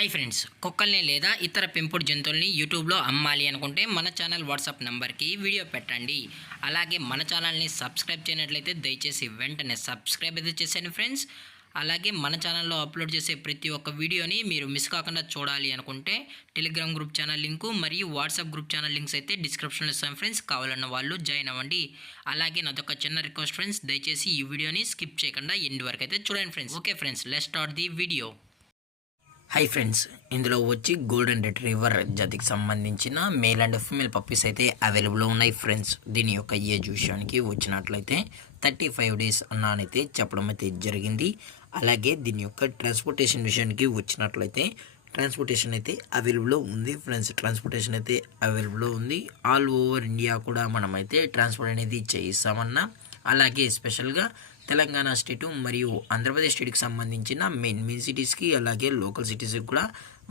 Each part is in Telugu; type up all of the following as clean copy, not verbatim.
హాయ్ ఫ్రెండ్స్, కుక్కల్ని లేదా ఇతర పెంపుడు జంతువుల్ని యూట్యూబ్లో అమ్మాలి అనుకుంటే మన ఛానల్ వాట్సాప్ నెంబర్కి వీడియో పెట్టండి. అలాగే మన ఛానల్ని సబ్స్క్రైబ్ చేయనట్లయితే దయచేసి వెంటనే సబ్స్క్రైబ్ అయితే చేసేయండి ఫ్రెండ్స్. అలాగే మన ఛానల్లో అప్లోడ్ చేసే ప్రతి ఒక్క వీడియోని మీరు మిస్ కాకుండా చూడాలి అనుకుంటే టెలిగ్రామ్ గ్రూప్ ఛానల్ లింకు మరియు వాట్సాప్ గ్రూప్ ఛానల్ లింక్స్ అయితే డిస్క్రిప్షన్లో ఇస్తాం ఫ్రెండ్స్. కావాలన్న వాళ్ళు జాయిన్ అవ్వండి. అలాగే నాదొక చిన్న రిక్వెస్ట్ ఫ్రెండ్స్, దయచేసి ఈ వీడియోని స్కిప్ చేయకుండా ఎండ్ వరకు అయితే చూడండి friends. Okay friends, let's start the video. Hi friends, ఇందులో వచ్చి గోల్డెన్ రిట్రీవర్ జాతికి సంబంధించిన మేల్ అండ్ ఫీమేల్ పప్పీస్ అయితే అవైలబుల్లో ఉన్నాయి ఫ్రెండ్స్. దీని యొక్క ఏజ్ విషయానికి వచ్చినట్లయితే 35 days అన్నానైతే చెప్పడం అయితే జరిగింది. అలాగే దీని యొక్క ట్రాన్స్పోర్టేషన్ విషయానికి వచ్చినట్లయితే ట్రాన్స్పోర్టేషన్ అయితే అవైలబుల్లో ఉంది ఫ్రెండ్స్. ట్రాన్స్పోర్టేషన్ అయితే అవైలబుల్లో ఉంది. ఆల్ ఓవర్ ఇండియా కూడా మనమైతే ట్రాన్స్పోర్ట్ అనేది చేయిస్తామన్నా. అలాగే స్పెషల్గా తెలంగాణ స్టేటు మరియు ఆంధ్రప్రదేశ్ స్టేట్కి సంబంధించిన మెయిన్ సిటీస్కి అలాగే లోకల్ సిటీస్కి కూడా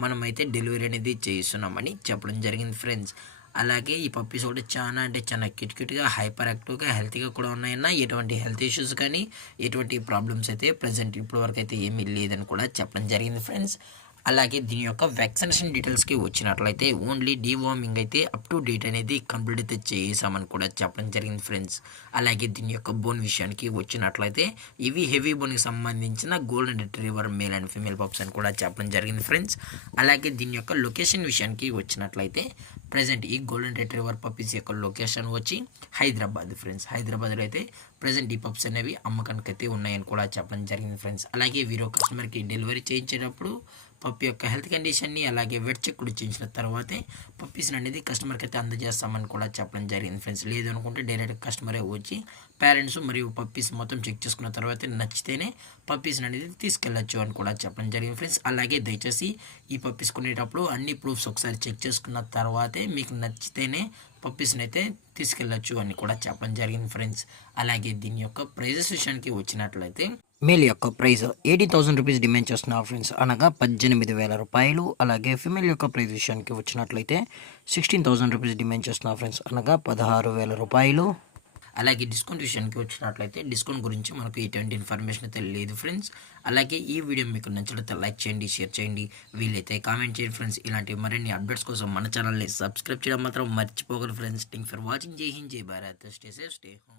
మనమైతే డెలివరీ అనేది చేయిస్తున్నామని చెప్పడం జరిగింది ఫ్రెండ్స్. అలాగే ఈ పప్పీస్ కూడా చాలా అంటే చాలా క్యూట్గా హైపర్ యాక్టివ్గా హెల్తీగా కూడా ఉన్నాయన్నా. ఎటువంటి హెల్త్ ఇష్యూస్ కానీ ఎటువంటి ప్రాబ్లమ్స్ అయితే ప్రజెంట్ ఇప్పటి వరకు అయితే ఏమీ లేదని కూడా చెప్పడం జరిగింది ఫ్రెండ్స్. అలాగే దీని యొక్క వ్యాక్సినేషన్ డీటెయిల్స్కి వచ్చినట్లయితే ఓన్లీ డీవార్మింగ్ అయితే అప్ టు డేట్ అనేది కంప్లీట్ అయితే చేసామని కూడా చెప్పడం జరిగింది ఫ్రెండ్స్. అలాగే దీని యొక్క బోన్ విషయానికి వచ్చినట్లయితే ఇవి హెవీ బోన్కి సంబంధించిన golden retriever male and female pups అని కూడా చెప్పడం జరిగింది ఫ్రెండ్స్. అలాగే దీని యొక్క లొకేషన్ విషయానికి వచ్చినట్లయితే ప్రజెంట్ ఈ గోల్డెన్ రిట్రీవర్ పప్పీస్ యొక్క లొకేషన్ వచ్చి హైదరాబాద్ ఫ్రెండ్స్. హైదరాబాద్లో అయితే ప్రజెంట్ ఈ పప్స్ అనేవి అమ్మకానికి అయితే ఉన్నాయని కూడా చెప్పడం జరిగింది ఫ్రెండ్స్. అలాగే వీరో కస్టమర్కి డెలివరీ చేయించేటప్పుడు పప్పి యొక్క హెల్త్ కండిషన్ని అలాగే వెట్ చెక్ కూడా చేయించిన తర్వాతే పప్పీస్ని అనేది కస్టమర్కి అయితే అందజేస్తామని కూడా చెప్పడం జరిగింది ఫ్రెండ్స్. లేదు అనుకుంటే డైరెక్ట్ కస్టమరే వచ్చి పేరెంట్స్ మరియు పప్పీస్ మొత్తం చెక్ చేసుకున్న తర్వాత నచ్చితేనే పప్పీస్ని అనేది తీసుకెళ్ళచ్చు అని కూడా చెప్పడం జరిగింది ఫ్రెండ్స్. అలాగే దయచేసి ఈ పప్పీస్ కొనేటప్పుడు అన్ని ప్రూఫ్స్ ఒకసారి చెక్ చేసుకున్న తర్వాతే మీకు నచ్చితేనే పప్పీస్ని అయితే తీసుకెళ్ళచ్చు అని కూడా చెప్పడం జరిగింది ఫ్రెండ్స్. అలాగే దీని యొక్క ప్రైజెస్ విషయానికి వచ్చినట్లయితే మేల్ యొక్క ప్రైస్ 80,000 రూపీస్ డిమాండ్ చేస్తున్నారు ఫ్రెండ్స్, అనగా 18,000 రూపాయలు. అలాగే ఫిమేల్ యొక్క ప్రైస్ విషయానికి వచ్చినట్లయితే 16,000 రూపీస్ డిమాండ్ చేస్తున్నారు ఫ్రెండ్స్, అనగా 16,000 రూపాయలు. అలాగే డిస్కౌంట్ విషయానికి వచ్చినట్లయితే డిస్కౌంట్ గురించి మనకు ఎటువంటి ఇన్ఫర్మేషన్ అయితే లేదు ఫ్రెండ్స్. అలాగే ఈ వీడియో మీకు నచ్చినట్లయితే లైక్ చేయండి, షేర్ చేయండి, వీలైతే కామెంట్ చేయండి ఫ్రెండ్స్. ఇలాంటి మరిన్ని అప్డేట్స్ కోసం మన ఛానల్ని సబ్స్క్రైబ్ చేయడం మాత్రం మర్చిపోగలరు ఫ్రెండ్స్. Thank for watching. జై హింద్, జై Bharat, stay safe, stay home.